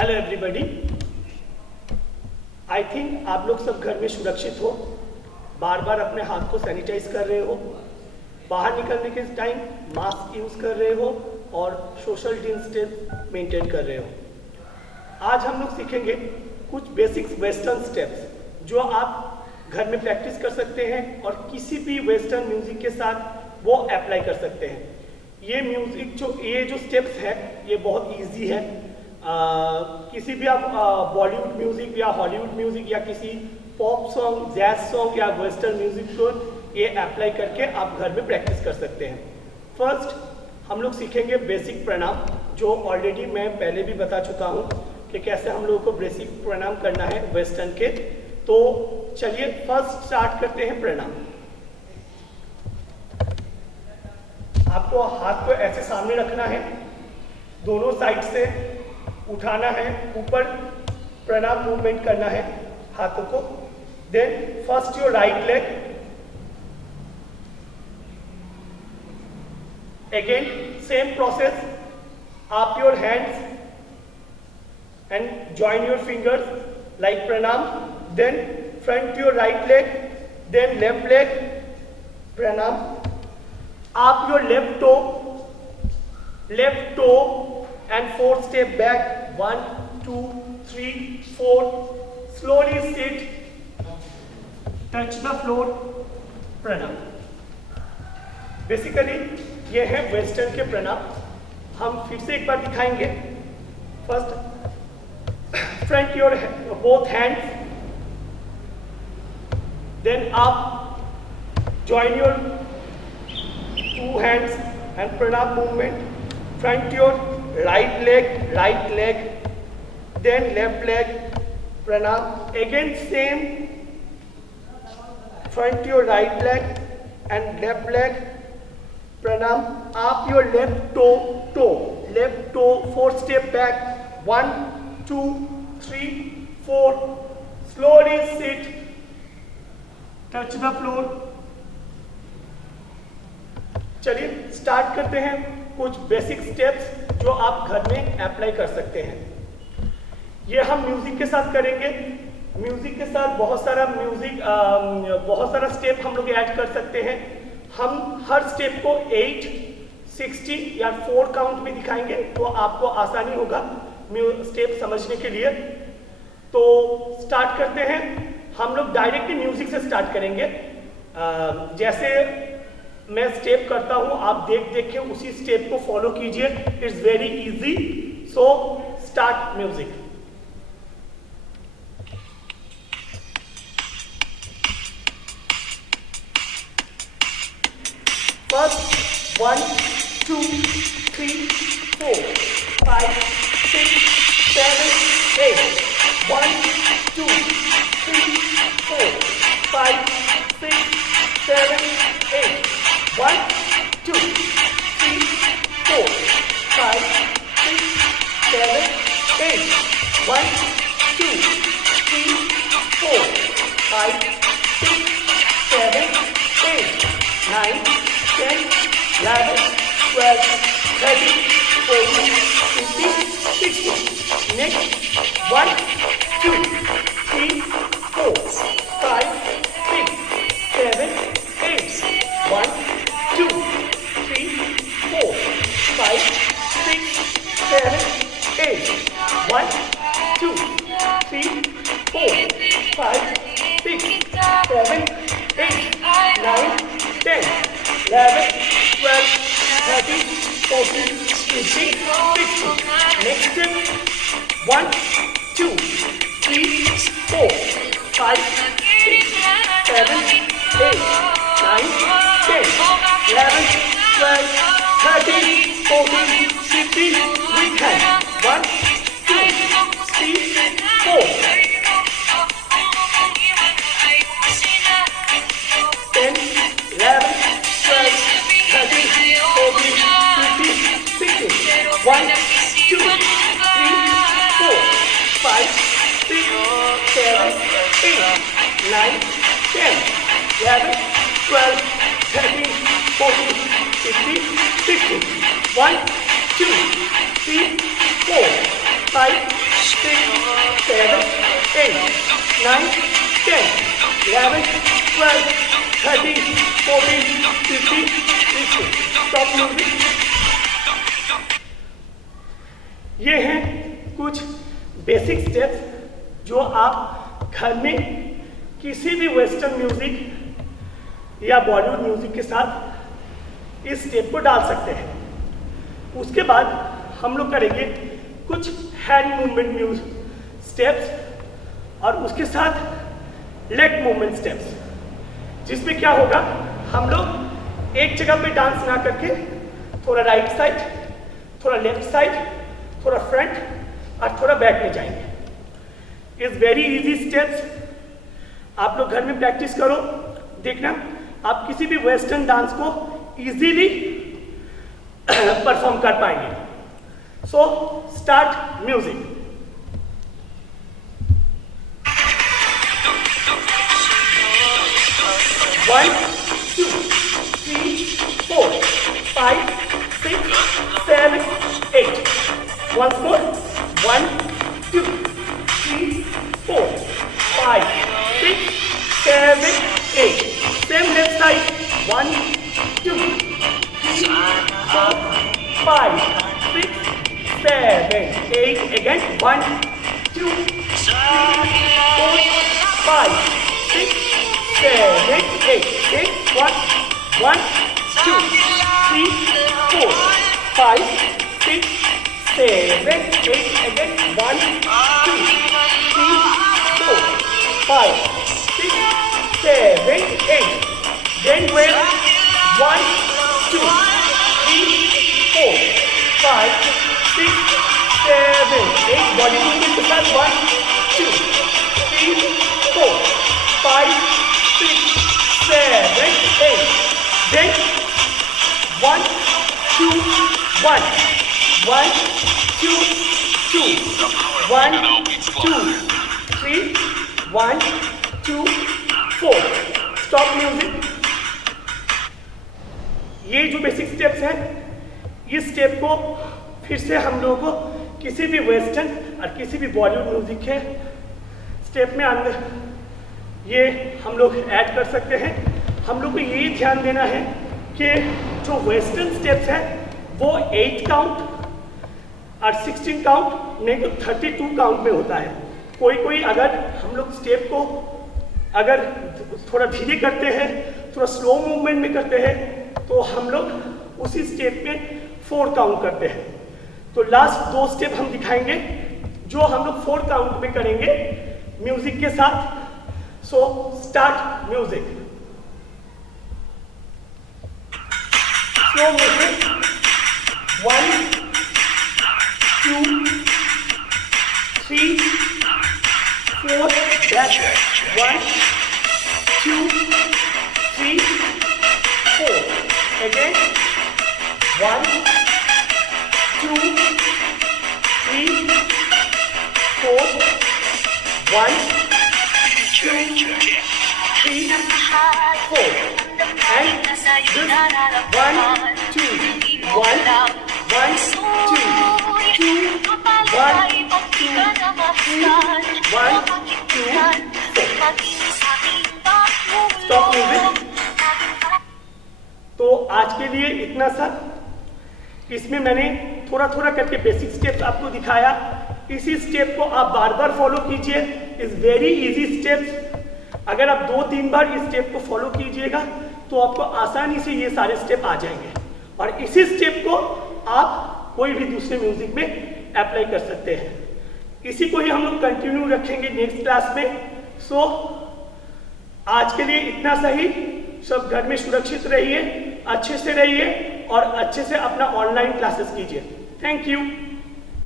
Hello everybody. I think आप लोग सब घर में सुरक्षित हो, बार बार अपने हाथ को सैनिटाइज कर रहे हो, बाहर निकलने के टाइम मास्क यूज कर रहे हो और सोशल डिस्टेंस मेंटेन कर रहे हो। आज हम लोग सीखेंगे कुछ बेसिक्स वेस्टर्न स्टेप्स जो आप घर में प्रैक्टिस कर सकते हैं और किसी भी वेस्टर्न म्यूजिक के साथ वो अप्लाई कर सकते हैं। ये जो स्टेप्स है ये बहुत इजी है। किसी भी आप बॉलीवुड म्यूजिक या हॉलीवुड म्यूजिक या किसी पॉप सॉन्ग, जैज सॉन्ग या वेस्टर्न म्यूजिक को ये अप्लाई करके आप घर में प्रैक्टिस कर सकते हैं। फर्स्ट हम लोग सीखेंगे बेसिक प्रणाम, जो ऑलरेडी मैं पहले भी बता चुका हूँ कि कैसे हम लोगों को बेसिक प्रणाम करना है वेस्टर्न के। तो चलिए फर्स्ट स्टार्ट करते हैं प्रणाम। आपको हाथ को ऐसे सामने रखना है, दोनों साइड से उठाना है, ऊपर प्रणाम मूवमेंट करना है हाथों को। Then first your right leg, again same process, up your hands and join your fingers like pranam. Then front your right leg, then left leg, pranam. Up your left toe and 4 step back. 1 2 3 4. Slowly sit, touch the floor, pranam. Basically ये है western के प्रणाम। हम फिर से एक बार दिखाएंगे। First front your both hands, then आप join your 2 hands and pranam movement. Front your right leg, then left leg, pranam. Again same, front your right leg and left leg, pranam. Up your left toe, 4 step back. 1 2 3 4. Slowly sit, touch the floor. चलिए start करते हैं कुछ basic steps जो आप घर में apply कर सकते हैं। ये हम म्यूजिक के साथ करेंगे। म्यूजिक के साथ बहुत सारा स्टेप हम लोग ऐड कर सकते हैं। हम हर स्टेप को 8 60 या 4 काउंट में दिखाएंगे तो आपको आसानी होगा स्टेप समझने के लिए। तो स्टार्ट करते हैं। हम लोग डायरेक्टली म्यूजिक से स्टार्ट करेंगे। जैसे मैं स्टेप करता हूं, आप देख के उसी स्टेप को फॉलो कीजिए। It's very easy. So start music. First 1 2 3 4 5 6 7 8. 1 2 3 4 5 6 7 8. 1 2 3 4 5 6 7 8. 1 2 3 4 5 6 7 8 9 10 11 12 13 14 15 16. Next 1 2 3 4 5 6 7 8. 1 2 3 4 5 6 7 8. 1 2 3 4 5 6 7 8 9 10 11 12 13 14 15 16. Next step 1 2 3 4 5 6 7 8 9 10 11 12 13 14 15 with hand. 1 2 3 4 10 11 12 13 14 15 16. 1 2 3 4 5 6 7 8 9 10 11 12 13 14 15 16. 1 2 3 4 5 9, 10, 11, 12, 13, 14, 15, 16. Stop music. ये हैं कुछ बेसिक स्टेप्स जो आप घर में किसी भी वेस्टर्न म्यूजिक या बॉलीवुड म्यूजिक के साथ इस स्टेप को डाल सकते हैं। उसके बाद हम लोग करेंगे कुछ हैंड मूवमेंट स्टेप्स और उसके साथ लेग मूवमेंट स्टेप्स, जिसमें क्या होगा, हम लोग एक जगह पे डांस ना करके थोड़ा राइट साइड, थोड़ा लेफ्ट साइड, थोड़ा फ्रंट और थोड़ा बैक में जाएंगे। इज वेरी इजी स्टेप्स, आप लोग घर में प्रैक्टिस करो, देखना आप किसी भी वेस्टर्न डांस को इजीली परफॉर्म कर पाएंगे। So start music. One, 2, 3, 4, 5, 6, 7, 8. Once more. 1, 2, 3, 4, 5, 6, 7, 8. Same left side. 1, 2, 3, 4, 5, 6, 7, 8. Again. 1, 2, 3, 4, 5, 6, 7, 8. Okay. 1, 2, 3, 4, 5, 6, 7, 8. Again. 1, 2, 3, 4, 5, 6, 7, 8. Then where? 1, 2, 3, 4, 5, 6, 7, 8. Body movement के साथ 1, 2, 3, 4, 5, 6, 7, 8. Then 1, 2, 1, 1, 2, 2, 1, 2, 3, 1, 2, 4. Stop music. ये जो बेसिक स्टेप्स हैं, इस स्टेप को फिर से हम लोगों को किसी भी वेस्टर्न और किसी भी बॉलीवुड म्यूजिक के स्टेप में अंदर ये हम लोग ऐड कर सकते हैं। हम लोग को ये ध्यान देना है कि जो वेस्टर्न स्टेप्स हैं वो 8 काउंट और 16 काउंट नहीं तो 32 काउंट में होता है। कोई अगर हम लोग स्टेप को अगर थोड़ा धीरे करते हैं, थोड़ा स्लो मूवमेंट में करते हैं, तो हम लोग उसी स्टेप में 4 काउंट करते हैं। तो लास्ट 2 स्टेप हम दिखाएंगे जो हम लोग 4 काउंट में करेंगे म्यूजिक के साथ। So start music. Slow music. 1, 2, 3, 4, that's 1, 2, 3, 4. Again. 1, 2, 3, 4. 1, 2, 3, 4. And this 1, 2, 1, 1, 2, 2, 1, 2, 3, 1, 2, 4. Stop music. तो आज के लिए इतना सा। इसमें मैंने थोड़ा थोड़ा करके बेसिक स्टेप्स आपको दिखाया। इसी स्टेप को आप बार बार फॉलो कीजिए। Is very easy steps. अगर आप 2-3 बार इस स्टेप को फॉलो कीजिएगा तो आपको आसानी से ये सारे स्टेप आ जाएंगे और इसी स्टेप को आप कोई भी दूसरे म्यूजिक में अप्लाई कर सकते हैं। इसी को ही हम लोग कंटिन्यू रखेंगे नेक्स्ट क्लास में। सो आज के लिए इतना सही। सब घर में सुरक्षित रहिए, अच्छे से रहिए और अच्छे से अपना ऑनलाइन क्लासेस कीजिए। Thank you.